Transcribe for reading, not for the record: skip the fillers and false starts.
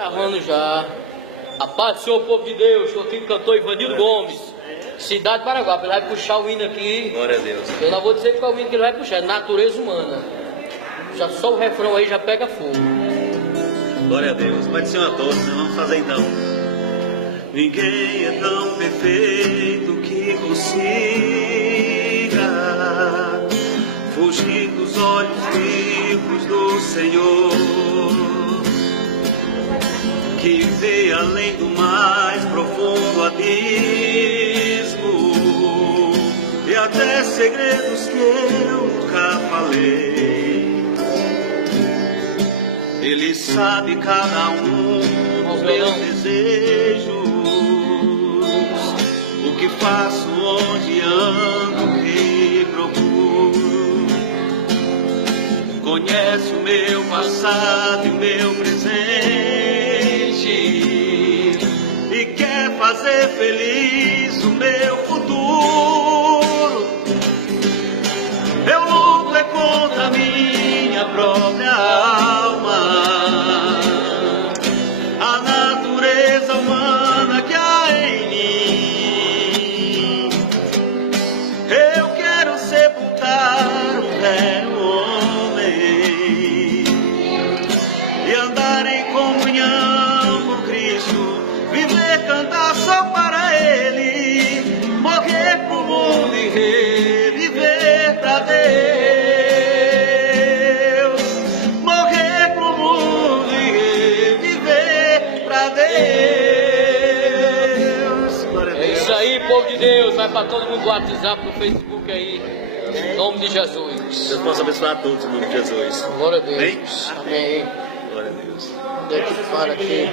gravando já. A paz do Senhor, povo de Deus. Sou aqui o cantor Ivanildo Gomes, cidade de Paraguai. Ele vai puxar o hino aqui. Glória a Deus. Eu não vou dizer qual é o hino que ele vai puxar, é natureza humana. Já só o refrão aí já pega fogo. Glória a Deus. Pai do Senhor a todos, né? Vamos fazer então. Ninguém é tão perfeito que consiga fugir dos olhos vivos do Senhor, que vê além do mais profundo abismo e até segredos que eu nunca falei. Ele sabe cada um dos meus desejos, o que faço, onde ando, o que procuro. Conhece o meu passado e o meu presente e quer fazer feliz o meu futuro. Eu luto é contra a minha própria alma, a natureza humana que há em mim. Eu quero sepultar um velho homem e andar em comunhão com Cristo, viver, cantar só para Ele, morrer pro mundo e reviver pra Deus, morrer pro mundo e reviver pra Deus. Glória a Deus. É isso aí, povo de Deus. Vai pra todo mundo do WhatsApp, no Facebook aí. Em nome de Jesus. Deus possa abençoar a todos em nome de Jesus. Glória a Deus. Amém. Glória a Deus. Onde é que para aqui?